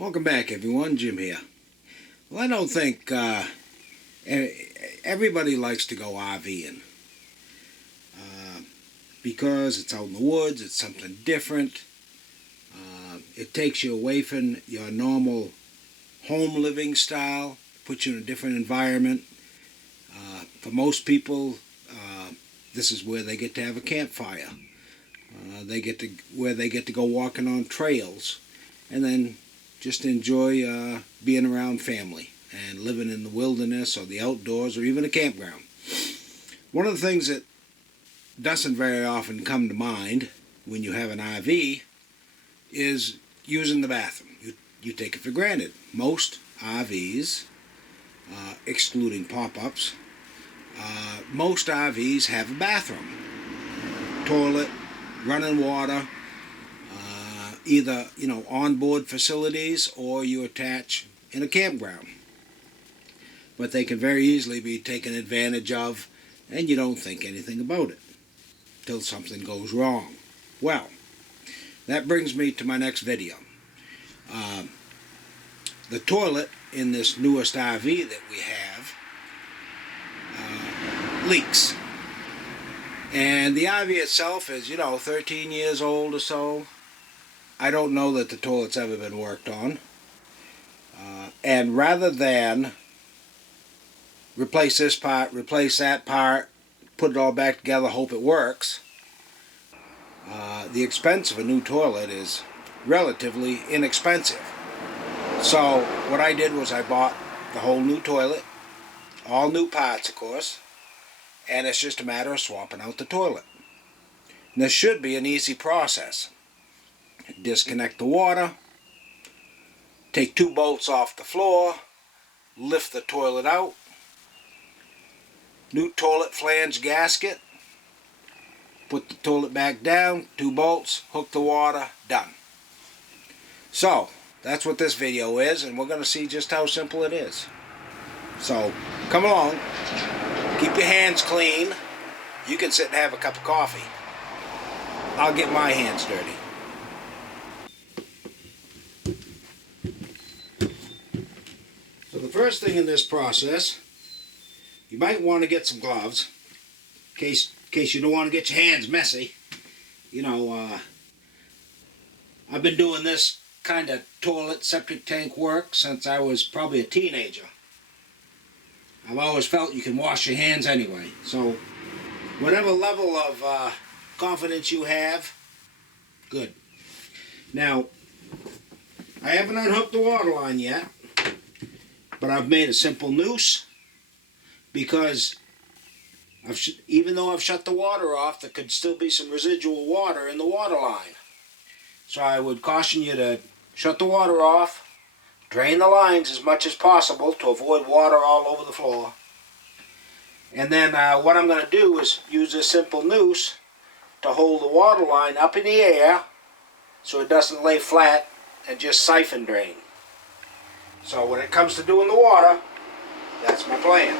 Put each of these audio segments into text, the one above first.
Welcome back, everyone. Jim here. Well, I don't think everybody likes to go RVing because it's out in the woods, it's something different. It takes you away from your normal home living style, puts you in a different environment. For most people, this is where they get to have a campfire. They get to go walking on trails, and then just enjoy being around family and living in the wilderness or the outdoors or even a campground. One of the things that doesn't very often come to mind when you have an RV is using the bathroom. You take it for granted. Most RVs, excluding pop-ups, most RVs have a bathroom, toilet, running water, either onboard facilities or you attach in a campground. But they can very easily be taken advantage of, and you don't think anything about it till something goes wrong. Well, that brings me to my next video. The toilet in this newest RV that we have leaks. And the RV itself is, 13 years old or so. I don't know that the toilet's ever been worked on. And rather than replace this part, replace that part, put it all back together, hope it works, the expense of a new toilet is relatively inexpensive. So what I did was I bought the whole new toilet, all new parts of course, and it's just a matter of swapping out the toilet. And this should be an easy process. Disconnect the water, take 2 bolts off the floor, lift the toilet out, new toilet flange gasket, put the toilet back down, 2 bolts, hook the water, done. So, that's what this video is, and we're going to see just how simple it is. So, come along, keep your hands clean. You can sit and have a cup of coffee. I'll get my hands dirty. So the first thing in this process, you might want to get some gloves in case you don't want to get your hands messy. I've been doing this kind of toilet septic tank work since I was probably a teenager. I've always felt you can wash your hands anyway. So whatever level of confidence you have, good. Now, I haven't unhooked the water line yet, but I've made a simple noose because even though I've shut the water off, there could still be some residual water in the water line. So I would caution you to shut the water off, drain the lines as much as possible to avoid water all over the floor. And then what I'm going to do is use this simple noose to hold the water line up in the air so it doesn't lay flat and just siphon drain. So when it comes to doing the water, that's my plan.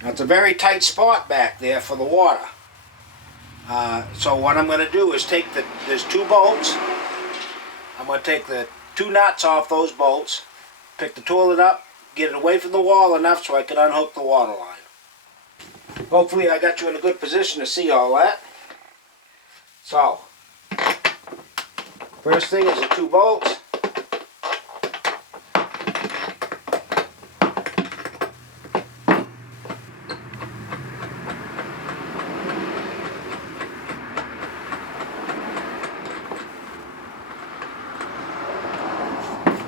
Now it's a very tight spot back there for the water. So what I'm going to do is there's 2 bolts. I'm going to take the 2 nuts off those bolts, pick the toilet up, get it away from the wall enough so I can unhook the water line. Hopefully I got you in a good position to see all that. So, first thing is the 2 bolts.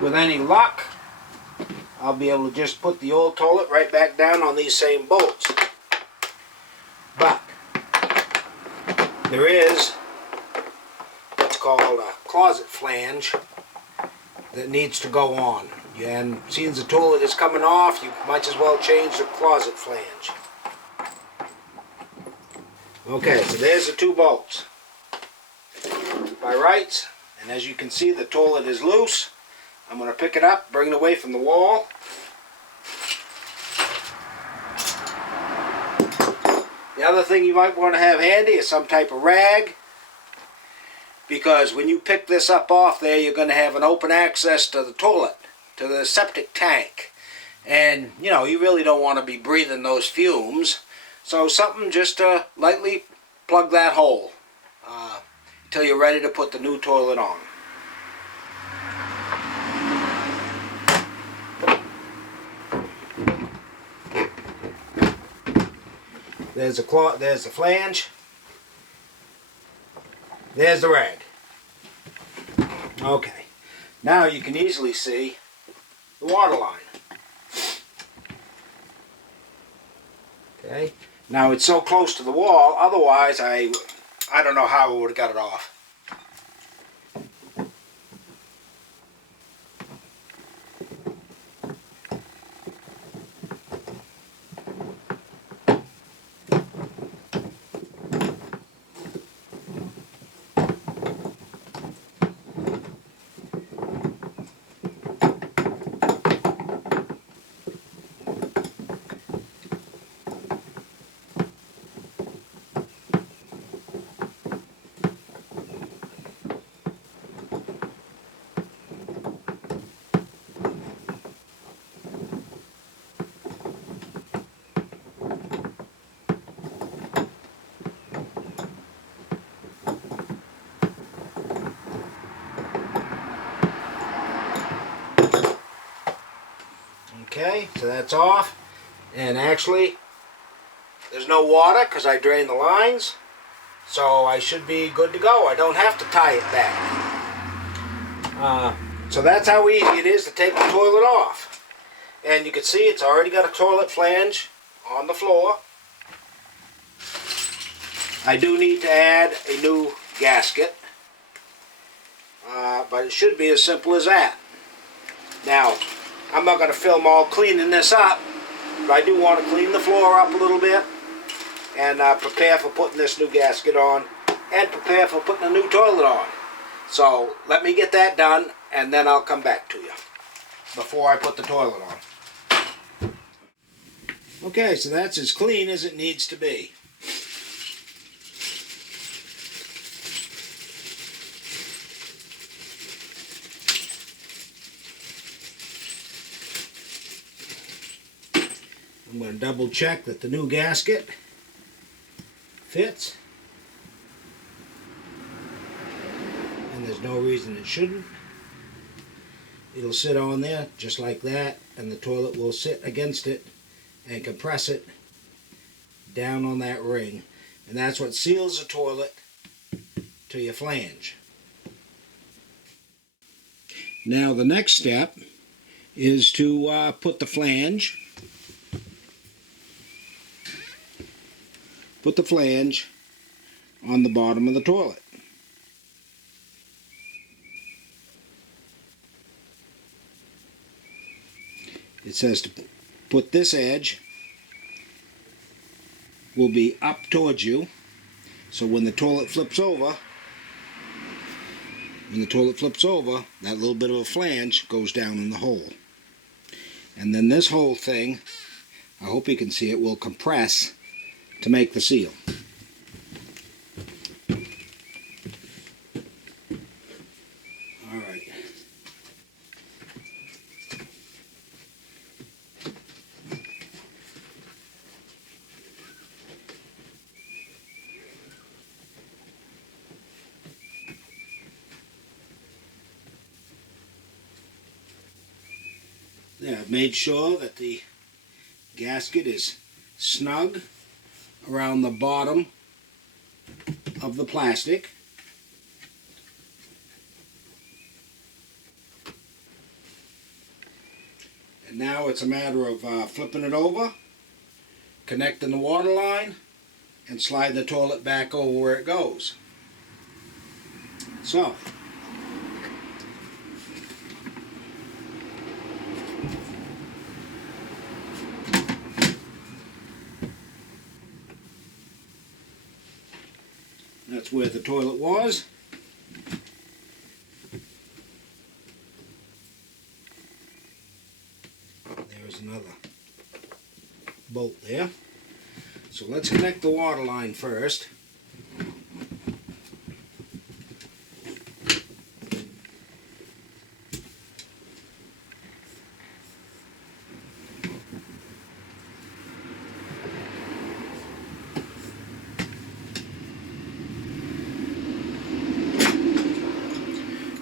With any luck, I'll be able to just put the old toilet right back down on these same bolts. But there is what's called a closet flange that needs to go on. And since the toilet is coming off, you might as well change the closet flange. Okay, so there's the 2 bolts. By rights, and as you can see, the toilet is loose. I'm going to pick it up, bring it away from the wall. The other thing you might want to have handy is some type of rag, because when you pick this up off there, you're going to have an open access to the toilet, to the septic tank. And, you know, you really don't want to be breathing those fumes. So something just to lightly plug that hole until you're ready to put the new toilet on. There's the flange. There's the rag. Okay. Now you can easily see the water line. Okay. Now it's so close to the wall, otherwise I don't know how I would have got it off. Okay, so that's off, and actually there's no water because I drained the lines, so I should be good to go. I don't have to tie it back. So that's how easy it is to take the toilet off. And you can see it's already got a toilet flange on the floor. I do need to add a new gasket, but it should be as simple as that. Now, I'm not going to film all cleaning this up, but I do want to clean the floor up a little bit and prepare for putting this new gasket on and prepare for putting a new toilet on. So let me get that done and then I'll come back to you before I put the toilet on. Okay, so that's as clean as it needs to be. I'm going to double check that the new gasket fits, and there's no reason it shouldn't. It'll sit on there just like that, and the toilet will sit against it and compress it down on that ring, and that's what seals the toilet to your flange. Now the next step is to put the flange on the bottom of the toilet. It says to put this edge will be up towards you, so when the toilet flips over, that little bit of a flange goes down in the hole. And then this whole thing, I hope you can see it, will compress to make the seal. Alright. There, I've made sure that the gasket is snug around the bottom of the plastic. And now it's a matter of flipping it over, connecting the water line, and slide the toilet back over where it goes. So, that's where the toilet was. There's another bolt there. So let's connect the water line first.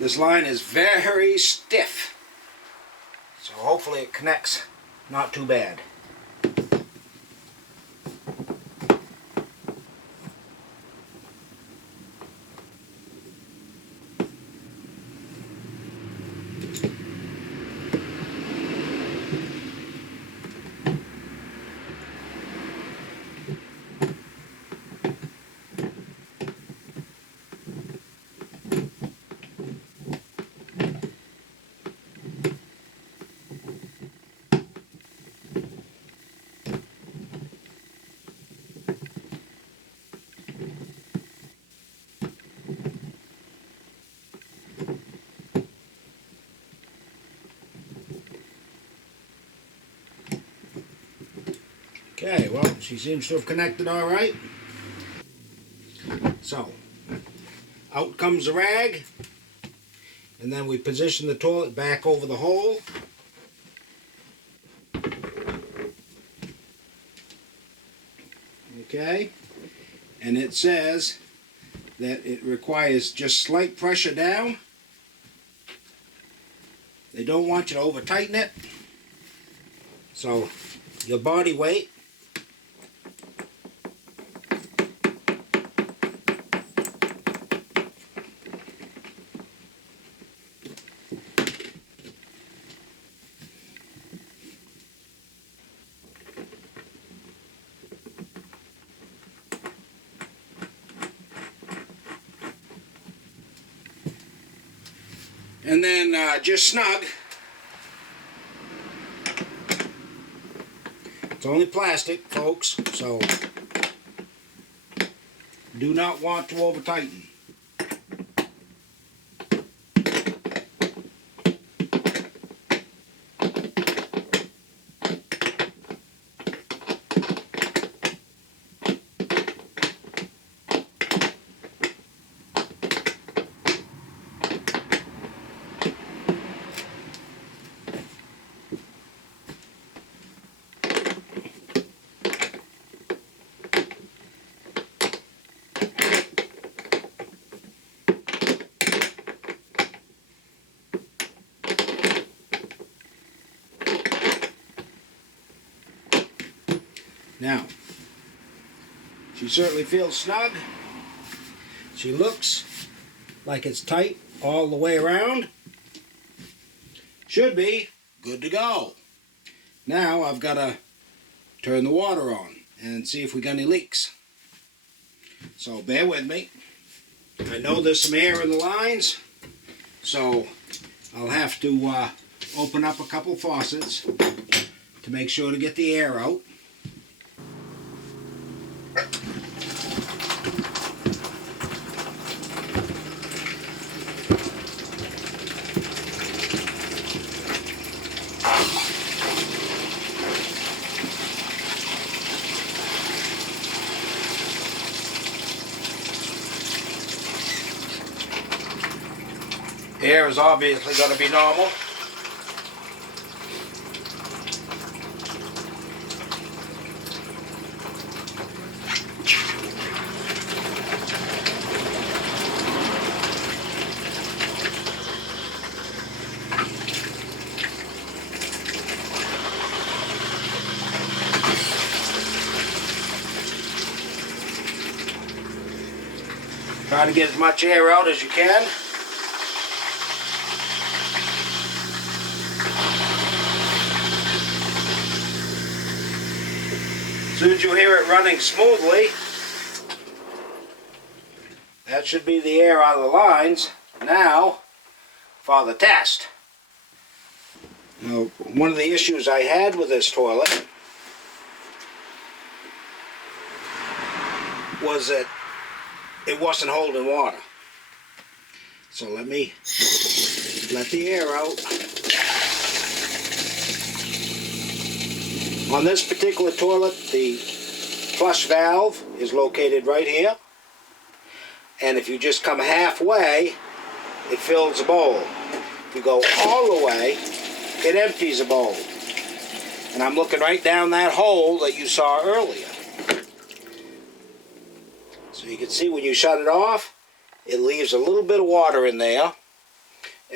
This line is very stiff, so hopefully it connects not too bad. Okay, well, she seems to have connected all right. So, out comes the rag, and then we position the toilet back over the hole. Okay, and it says that it requires just slight pressure down. They don't want you to over tighten it. So, your body weight and then just snug. It's only plastic, folks, so do not want to over tighten. Now, she certainly feels snug. She looks like it's tight all the way around. Should be good to go. Now I've got to turn the water on and see if we got any leaks. So bear with me. I know there's some air in the lines, so I'll have to open up a couple faucets to make sure to get the air out. Air is obviously going to be normal. Try to get as much air out as you can. As soon as you hear it running smoothly, that should be the air out of the lines. Now, for the test. Now, one of the issues I had with this toilet was that it wasn't holding water. So let me let the air out. On this particular toilet, the flush valve is located right here. And if you just come halfway, it fills the bowl. If you go all the way, it empties the bowl. And I'm looking right down that hole that you saw earlier. So you can see when you shut it off, it leaves a little bit of water in there.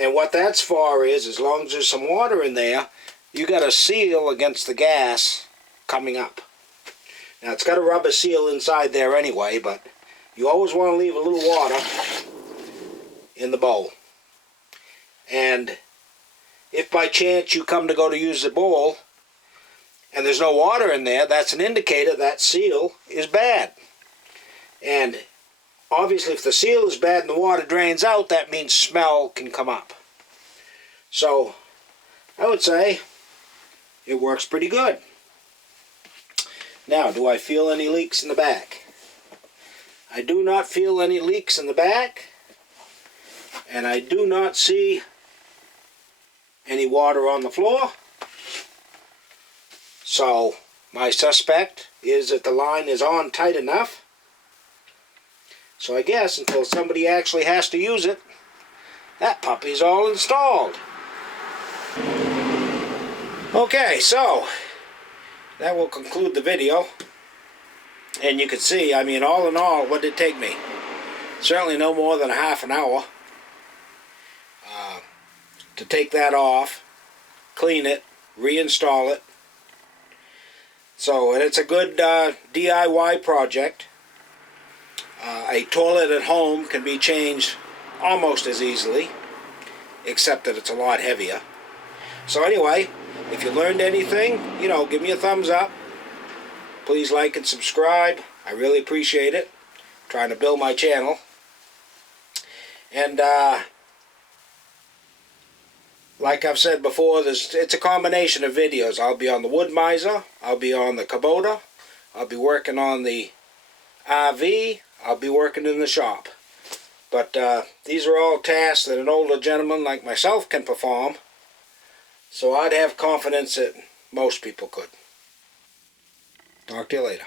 And what that's for is, as long as there's some water in there, you got a seal against the gas coming up. Now it's got a rubber seal inside there anyway, but you always want to leave a little water in the bowl. And if by chance you come to go to use the bowl and there's no water in there, that's an indicator that seal is bad. And obviously if the seal is bad and the water drains out, that means smell can come up. So I would say it works pretty good. Now, do I feel any leaks in the back? I do not feel any leaks in the back, and I do not see any water on the floor. So my suspect is that the line is on tight enough. So I guess until somebody actually has to use it, that puppy's all installed. Okay, so that will conclude the video. And you can see, I mean, all in all, what did it take me? Certainly no more than a half an hour to take that off, clean it, reinstall it. So, and it's a good DIY project. A toilet at home can be changed almost as easily, except that it's a lot heavier. So anyway, if you learned anything, you know, give me a thumbs up. Please like and subscribe. I really appreciate it. I'm trying to build my channel. And like I've said before, it's a combination of videos. I'll be on the Wood Miser, I'll be on the Kubota, I'll be working on the RV, I'll be working in the shop. But these are all tasks that an older gentleman like myself can perform. So I'd have confidence that most people could. Talk to you later.